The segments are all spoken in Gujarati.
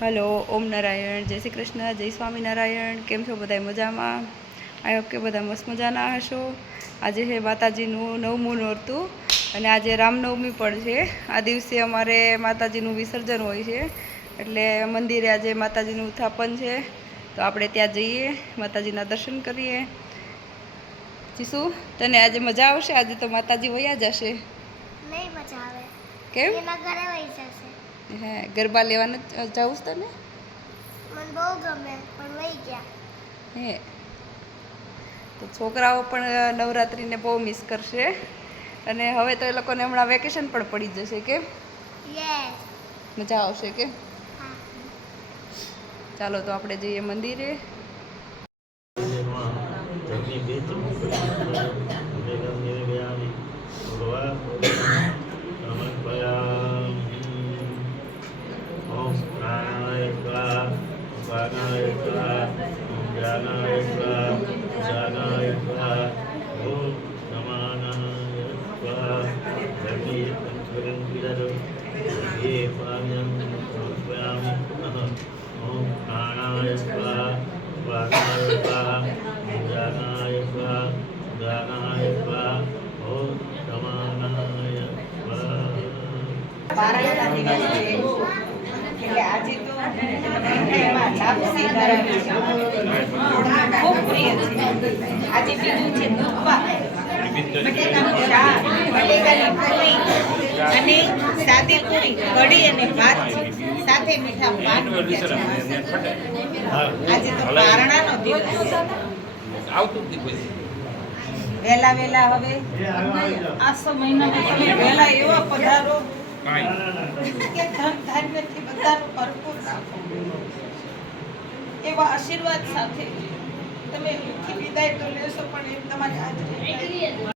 હલો ઓમ નારાયણ જય શ્રી કૃષ્ણ જય સ્વામિનારાયણ કેમ છો બધા મજામાં? આઈ હોપ કે બધા મસ્ત મજાના હશો. આજે છે માતાજીનું નવમું નોરતું અને આજે રામનવમી પણ છે. આ દિવસે અમારે માતાજીનું વિસર્જન હોય છે. એટલે મંદિરે આજે માતાજીનું ઉત્થાપન છે. તો આપણે ત્યાં જઈએ માતાજીના દર્શન કરીએ. જીસુ તને આજે મજા આવશે? આજે તો માતાજી વયા જશે. નહીં મજા આવે. કેમ? ઘરે વહી જશે. હે ગરબા લેવાનું જાવું છે તને? મને બહુ ગમે પણ વહી ગયા. હે. તો છોકરાઓ પણ નવરાત્રિને બહુ મિસ કરશે. અને હવે તો એ લોકોને હમણાં વેકેશન પણ પડી જશે કે? મજા આવશે કે? ચાલો તો આપણે જઈએ મંદિરે. ખૂબ પ્રિય છે. આજે બીજું છે દુપ્પા બટેકાનું બટેકાની પૂરી અને સાદી પૂરી કઢી અને ભાત સાથે મીઠા પાન આજે તો પારણાનો દિવસ છે. આવતું દિવસ વેલા વેલા હવે આસો મહિનામાં તમે વેલા એવા પધારો. કે ધન ધાન્યથી બધાનું ભરપૂર રાખો. એવા આશીર્વાદ સાથે તમે વિદાય તો લેશો પણ એમ તમારી હાજરી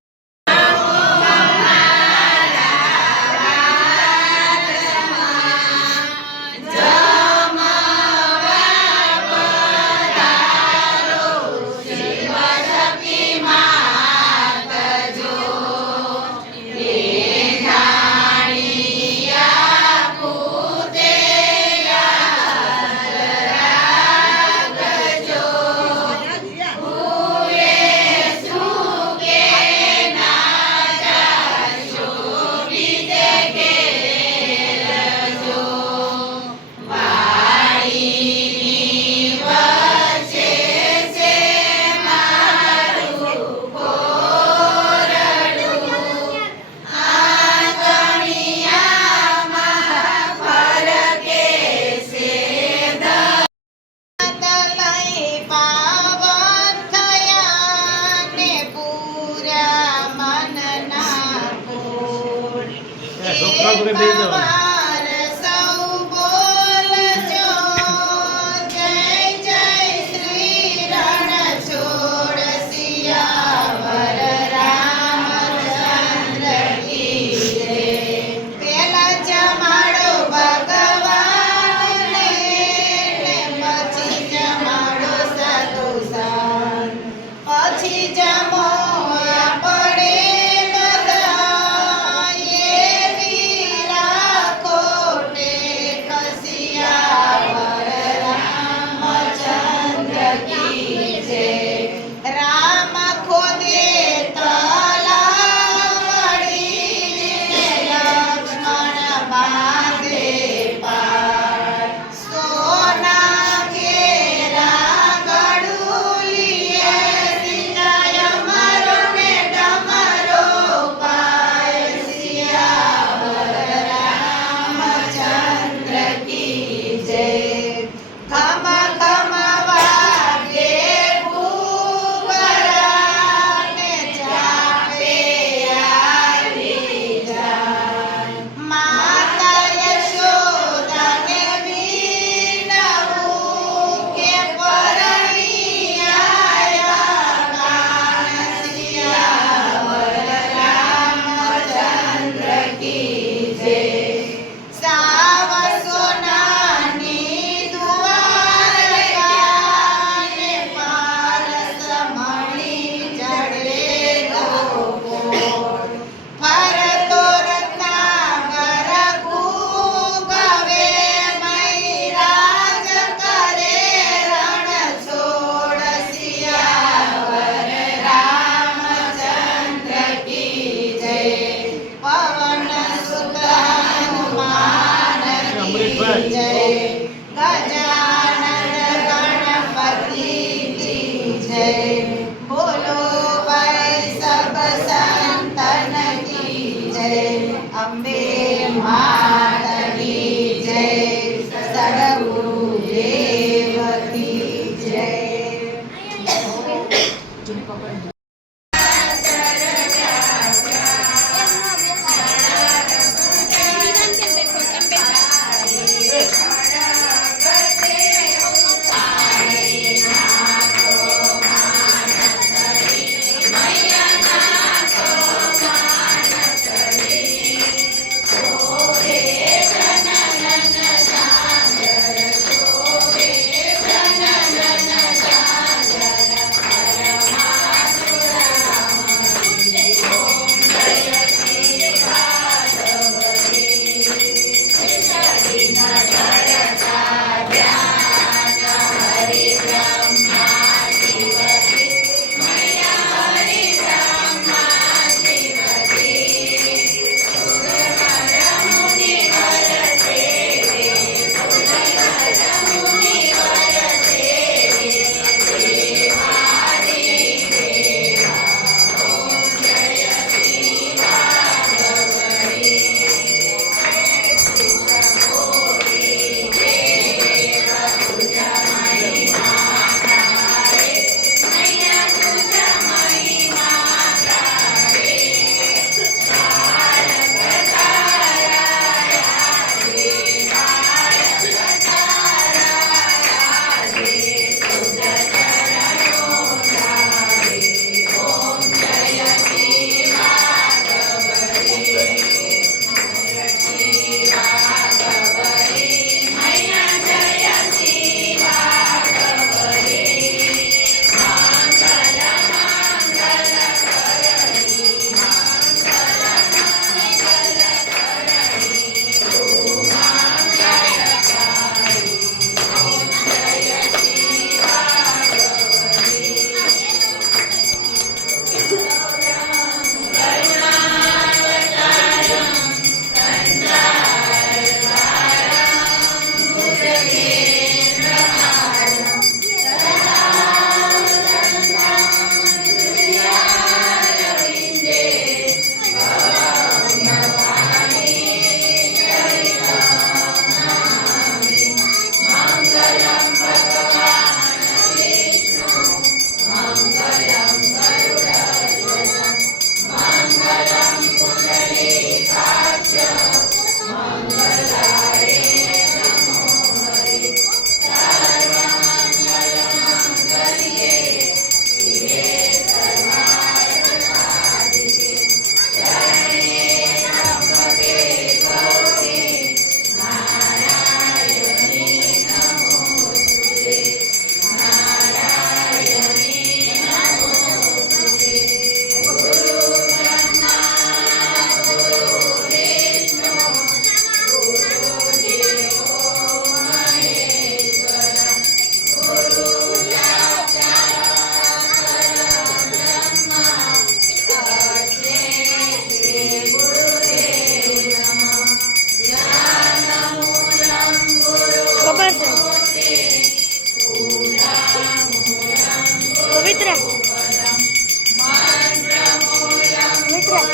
mitra.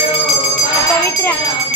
La pavitra.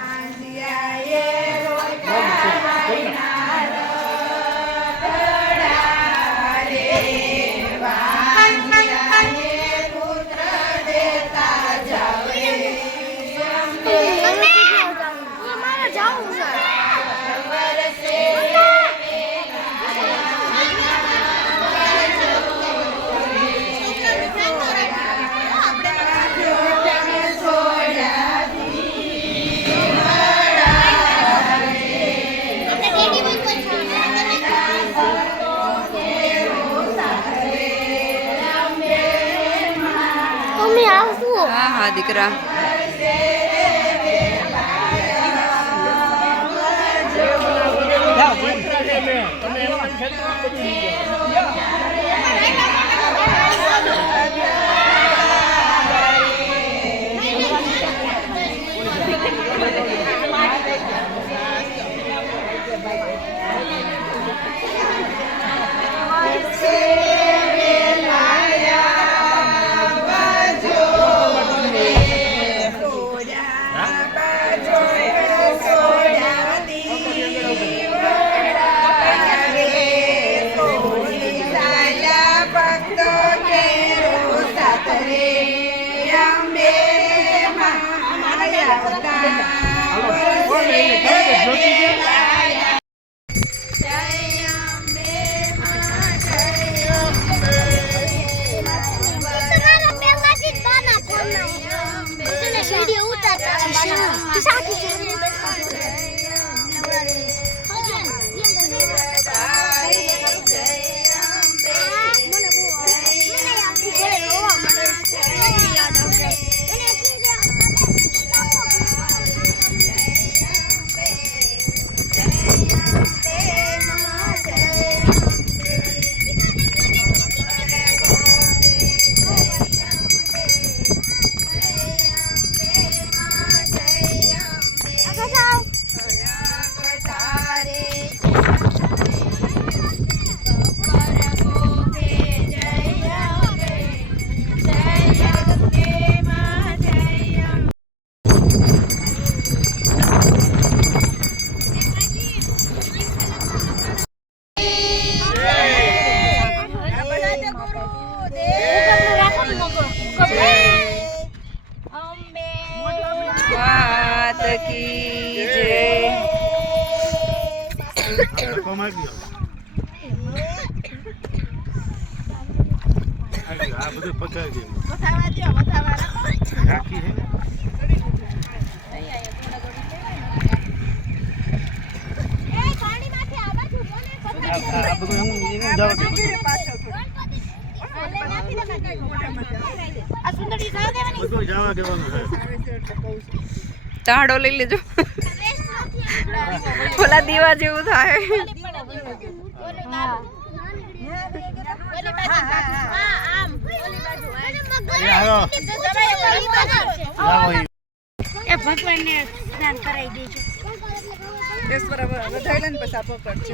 હા દીકરા. બધું લઈ લેજો. ઓલા દીવા જેવું થાય. એ કરાવી દેજો. યસ બરાબર. વધારે પછી આપો કરજો